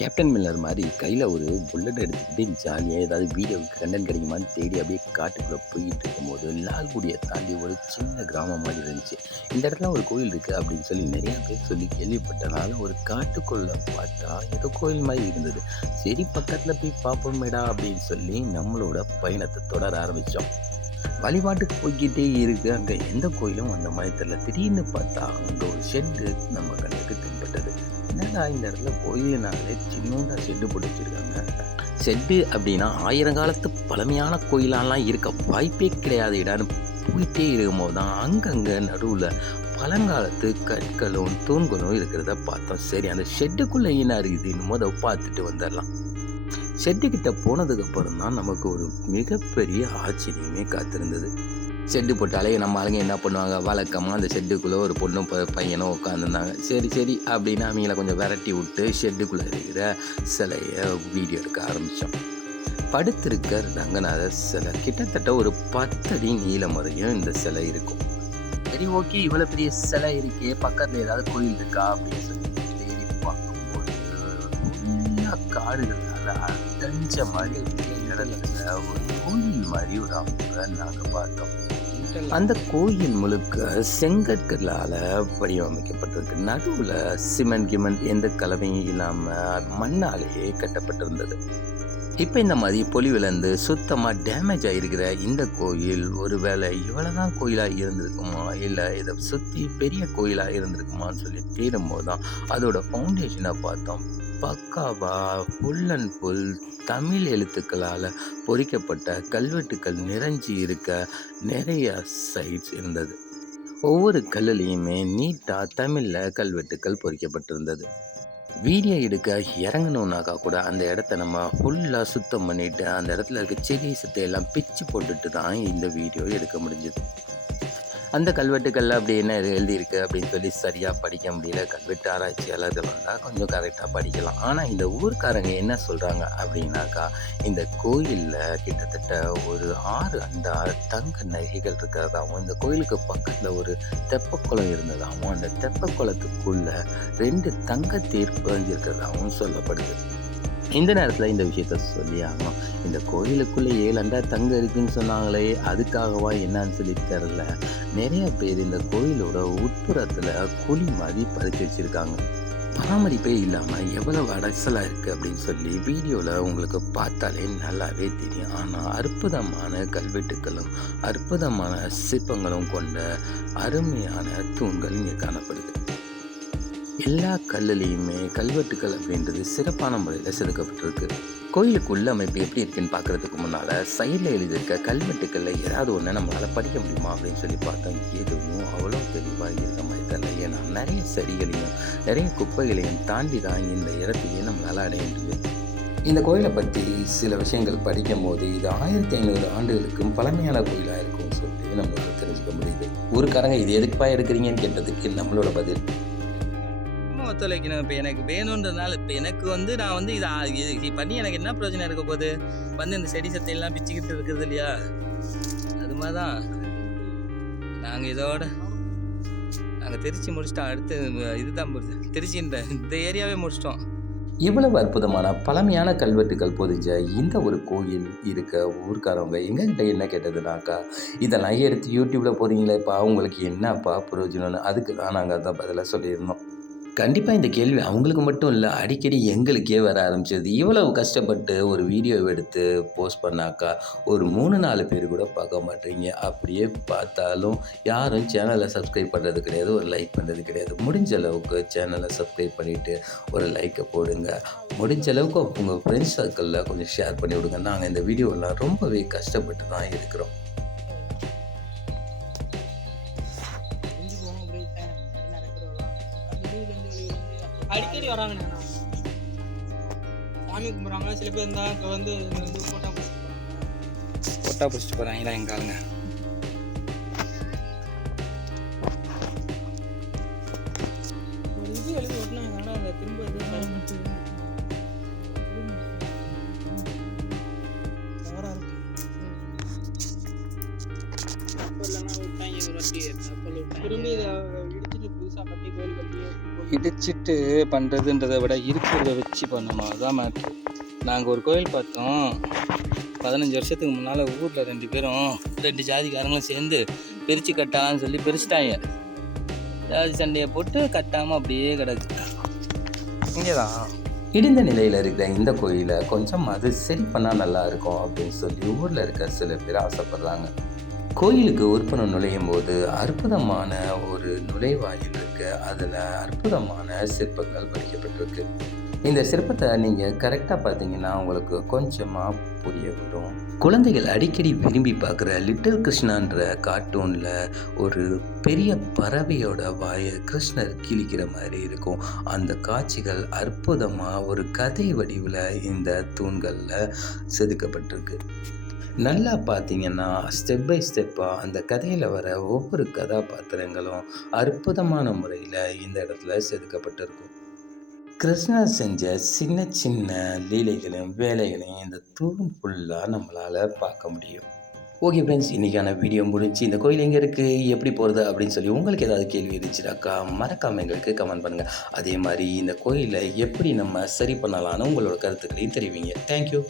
Captain Miller மாதிரி கையில் ஒரு புல்லட் எடுத்துக்கிட்டு ஜாலியாக ஏதாவது வீடியோவுக்கு கண்டென்ட் கிடைக்குமான்னு தேடி அப்படியே காட்டுக்குள்ளே போயிட்டு இருக்கும்போது லால்குடியை தாண்டி ஒரு சின்ன கிராமம் மாதிரி இருந்துச்சு. இந்த இடத்துல ஒரு கோயில் இருக்குது அப்படின்னு சொல்லி நிறையா பேர் சொல்லி கேள்விப்பட்டனால ஒரு காட்டுக்குள்ளே பார்த்தா ஏதோ கோயில் மாதிரி இருந்தது. சரி பக்கத்தில் போய் பார்ப்போமேடா அப்படின்னு சொல்லி நம்மளோட பயணத்தை தொடர ஆரம்பித்தோம். வழிபாட்டுக்கு போய்கிட்டே இருக்கு. அங்கே எந்த கோயிலும் அந்த மாதிரி தெரியல. திடீர்னு பார்த்தா அங்கே ஒரு ஷெட்டு நம்ம கண்ணுக்கு தென்பட்டது. என்னடா இந்த இடத்துல கோயிலுனாலே சின்னோண்டா ஷெட்டு போட்டு வச்சுருக்காங்க. ஷெட்டு அப்படின்னா 1000 காலத்து பழமையான கோயிலாலாம் இருக்க வாய்ப்பே கிடையாது. இடான்னு போயிட்டே இருக்கும்போது தான் அங்கங்கே நடுவில் பழங்காலத்து கற்களும் தூண்களும் இருக்கிறத பார்த்தோம். சரி அந்த ஷெட்டுக்குள்ளே என்ன இருக்குதுன்னு பார்த்துட்டு வந்துடலாம். ஷெட்டுக்கிட்ட போனதுக்கப்புறம் தான் நமக்கு ஒரு மிகப்பெரிய ஆச்சரியமே காத்திருந்தது. ஷெட்டு போட்டாலே நம்ம ஆளுங்க என்ன பண்ணுவாங்க, வழக்கமாக அந்த ஷெட்டுக்குள்ளே ஒரு பொண்ணும் பையனும் உட்காந்துருந்தாங்க. சரி அப்படின்னு அவங்கள கொஞ்சம் விரட்டி விட்டு ஷெட்டுக்குள்ளே இருக்கிற சிலையை வீடியோ எடுக்க ஆரம்பித்தோம். படுத்திருக்க ரங்கநாதர் சிலை கிட்டத்தட்ட ஒரு 10 அடி நீளம் வரையும் இந்த சிலை இருக்கும். சரி ஓகே, இவ்வளோ பெரிய சிலை இருக்கே, பக்கத்தில் ஏதாவது கோயில் இருக்கா அப்படின்னு சொல்லி தேடி பார்க்கும்போது காடுகள் அடைஞ்ச மாதிரி இடத்துல ஒரு கோயில் மாதிரி ஒரு அமைப்பை நாங்கள் பார்த்தோம். அந்த கோயில் முழுக்க செங்கற்களால் வடிவமைக்கப்பட்டிருக்கு. நடுவில் சிமெண்ட் எந்த கலவையும் இல்லாமல் மண்ணாலேயே கட்டப்பட்டிருந்தது. இப்போ இந்த மாதிரி பொலிவிலேருந்து சுத்தமாக டேமேஜ் ஆகிருக்கிற இந்த கோயில் ஒருவேளை இவ்வளோதான் கோயிலாக இருந்திருக்குமா, இல்லை இதை சுற்றி பெரிய கோயிலாக இருந்திருக்குமான்னு சொல்லி தேடும்போது தான் அதோட ஃபவுண்டேஷனை பார்த்தோம். பக்காவா ஃபுல் அண்ட் ஃபுல் தமிழ் எழுத்துக்களால் பொறிக்கப்பட்ட கல்வெட்டுக்கள் நிறைஞ்சி இருக்க நிறைய சைட்ஸ் இருந்தது. ஒவ்வொரு கல்லுலேயுமே நீட்டாக தமிழில் கல்வெட்டுக்கள் பொறிக்கப்பட்டிருந்தது. வீடியோ எடுக்க இறங்கணுன்னாக்கா கூட அந்த இடத்த நம்ம ஃபுல்லாக சுத்தம் பண்ணிவிட்டு அந்த இடத்துல இருக்க செடி சுத்தையெல்லாம் பிச்சு போட்டுட்டு தான் இந்த வீடியோ எடுக்க முடிஞ்சது. அந்த கல்வெட்டுக்களில் அப்படி என்ன எழுதியிருக்கு அப்படின்னு சொல்லி சரியாக படிக்க முடியல. கல்வெட்டு ஆராய்ச்சியாளர்கள் வந்தால் கொஞ்சம் கரெக்டாக படிக்கலாம். ஆனால் இந்த ஊர்க்காரங்க என்ன சொல்கிறாங்க அப்படின்னாக்கா, இந்த கோயிலில் கிட்டத்தட்ட ஒரு 6 அண்டா தங்க நகைகள் இருக்கிறதாகவும், இந்த கோயிலுக்கு பக்கத்தில் ஒரு தெப்பக்குளம் இருந்ததாகவும், அந்த தெப்பக்குளத்துக்குள்ளே 2 தங்க தேர் பதிஞ்சிருக்கிறதாகவும் சொல்லப்படுது. இந்த நேரத்தில் இந்த விஷயத்த சொல்லி ஆகணும். இந்த கோயிலுக்குள்ளே 7 அண்டா தங்கம் இருக்குன்னு சொன்னாங்களே, அதுக்காகவா என்னன்னு சொல்லி தெரில. நிறைய பேர் இந்த கோயிலோட உட்புறத்தில் குழி மாதிரி பதிச்சு வச்சுருக்காங்க. பராமரிப்பே இல்லாமல் எவ்வளவு அடைசலாக இருக்குது அப்படின்னு சொல்லி வீடியோவில் உங்களுக்கு பார்த்தாலே நல்லாவே தெரியும். ஆனால் அற்புதமான கல்வெட்டுக்களும் அற்புதமான சிற்பங்களும் கொண்ட அருமையான தூண்கள் இங்கே காணப்படுது. எல்லா கல்லுலேயுமே கல்வெட்டுக்கள் அப்படின்றது சிறப்பான முறையில் செதுக்கப்பட்டிருக்கு. கோயிலுக்கு உள்ள அமைப்பு எப்படி இருக்குன்னு பார்க்குறதுக்கு முன்னால் சைடில் எழுதியிருக்க கல்வெட்டுக்களில் ஏதாவது ஒன்று நம்மளால் படிக்க முடியுமா அப்படின்னு சொல்லி பார்த்தோம். எதுவும் அவ்வளோ தெளிவாக இருக்க மாதிரி தெரியல. ஏன்னா நிறைய செடிகளையும் நிறைய குப்பைகளையும் தாண்டி தான் இந்த இடத்தையே நம்மளால் அடைய முடியுது. இந்த கோயிலை பற்றி சில விஷயங்கள் படிக்கும் போது இது 1500 ஆண்டுகளுக்கும் பழமையான கோயிலாக இருக்கும்னு சொல்லி நம்மளால் தெரிஞ்சுக்க முடியுது. ஊருக்காரங்க இது எதுக்குப்பா எடுக்கிறீங்கன்னு கேட்டதுக்கு நம்மளோட பதில் ஒத்துழைக்கணும். இப்போ எனக்கு வேணுன்றதுனால இப்போ எனக்கு நான் இதை பண்ணி எனக்கு என்ன பிரயோஜனம் இருக்க போகுது? இந்த செடி சத்தையெல்லாம் பிச்சுக்கிட்டு இருக்குது இல்லையா, அது மாதிரி தான் நாங்கள் திருச்சி முடிச்சிட்டோம். அடுத்து இதுதான் திருச்சின்ற இந்த ஏரியாவே முடிச்சிட்டோம். இவ்வளவு அற்புதமான பழமையான கல்வெட்டுகள் பொதிஞ்ச இந்த ஒரு கோயில் இருக்க ஊர்க்காரவங்க எங்ககிட்ட என்ன கேட்டதுனாக்கா, இதெல்லாம் எடுத்து யூடியூப்பில் போகிறீங்களேப்பா, உங்களுக்கு என்னப்பா பிரயோஜனம்னு. அதுக்கு தான் நாங்கள் அதான் பதிலாக சொல்லியிருந்தோம். கண்டிப்பாக இந்த கேள்வி அவங்களுக்கு மட்டும் இல்லை, அடிக்கடி எங்களுக்கே வர ஆரம்பிச்சது. இவ்வளவு கஷ்டப்பட்டு ஒரு வீடியோவை எடுத்து போஸ்ட் பண்ணாக்கா ஒரு 3-4 பேர் கூட பார்க்க மாட்டீங்க. அப்படியே பார்த்தாலும் யாரும் சேனலை சப்ஸ்கிரைப் பண்ணுறது கிடையாது, ஒரு லைக் பண்ணுறது கிடையாது. முடிஞ்ச அளவுக்கு சேனலை சப்ஸ்கிரைப் பண்ணிவிட்டு ஒரு லைக்கை போடுங்க. முடிஞ்ச அளவுக்கு உங்கள் ஃப்ரெண்ட்ஸ் சர்க்கிளில் கொஞ்சம் ஷேர் பண்ணி விடுங்க. நாங்கள் இந்த வீடியோலாம் ரொம்பவே கஷ்டப்பட்டு தான் இருக்கிறோம். அடிக்கடி வராங்க, சாமி கும்பிட்றாங்க. சில பேர் இருந்தால் ஃபோட்டோ பிடிச்சிட்டு போகிறாங்களா எங்கள் ஆளுங்க. ஒரு இது எழுதி ஓட்டினாங்க, ஆனால் அதை திரும்ப தவறாக இருக்கு. கப்பல்லாம் விட்டாங்க ஒரு வாட்டி, கப்பல் விட்டாங்க. திரும்பி இதை இடிச்சுட்டு புதுசாக கட்டி கோயில் கட்டி இடிச்சிட்டு பண்ணுறதுன்றதை விட இருக்கிறத வச்சு பண்ணணும், அதுதான் மேட்ரு. நாங்கள் ஒரு கோயில் பார்த்தோம் 15 வருஷத்துக்கு முன்னால். ஊரில் 2 பேரும் 2 ஜாதிக்காரங்களும் சேர்ந்து பிரித்து கட்டான்னு சொல்லி பிரிச்சுட்டாங்க. ஜாதி சண்டையை போட்டு கட்டாமல் அப்படியே கிடக்கு. இங்கே தான் இடிந்த நிலையில் இருக்கிற இந்த கோயிலை கொஞ்சம் அது சரி பண்ணால் நல்லா இருக்கும் அப்படின்னு சொல்லி ஊரில் இருக்க சில பேர் ஆசைப்படுறாங்க. கோயிலுக்கு உறுப்பினர் நுழையும் போது அற்புதமான ஒரு நுழைவாயில் இருக்கு. அதில் அற்புதமான சிற்பங்கள் வடிக்கப்பட்டிருக்கு. இந்த சிற்பத்தை நீங்கள் கரெக்டாக பார்த்தீங்கன்னா உங்களுக்கு கொஞ்சமாக புரிய வரும். குழந்தைகள் அடிக்கடி விரும்பி பார்க்குற லிட்டில் கிருஷ்ணான்ற கார்ட்டூனில் ஒரு பெரிய பறவையோட வாயை கிருஷ்ணர் கிழிக்கிற மாதிரி இருக்கும். அந்த காட்சிகள் அற்புதமாக ஒரு கதை வடிவில் இந்த தூண்களில் செதுக்கப்பட்டிருக்கு. நல்லா பார்த்தீங்கன்னா ஸ்டெப் பை ஸ்டெப்பாக அந்த கதையில் வர ஒவ்வொரு கதாபாத்திரங்களும் அற்புதமான முறையில் இந்த இடத்துல செதுக்கப்பட்டிருக்கும். கிருஷ்ணர் செஞ்ச சின்ன சின்ன லீலைகளையும் வேலைகளையும் இந்த தூண் ஃபுல்லாக நம்மளால் பார்க்க முடியும். ஓகே ஃப்ரெண்ட்ஸ், இன்றைக்கான வீடியோ முடிச்சு இந்த கோயில் எங்கே இருக்குது, எப்படி போகிறது அப்படின்னு சொல்லி உங்களுக்கு ஏதாவது கேள்வி இருந்துச்சுனாக்கா மறக்காமல் எங்களுக்கு கமெண்ட் பண்ணுங்கள். அதே மாதிரி இந்த கோயிலை எப்படி நம்ம சரி பண்ணலான்னு உங்களோட கருத்துக்களையும் தெரிவிங்க. தேங்க்யூ.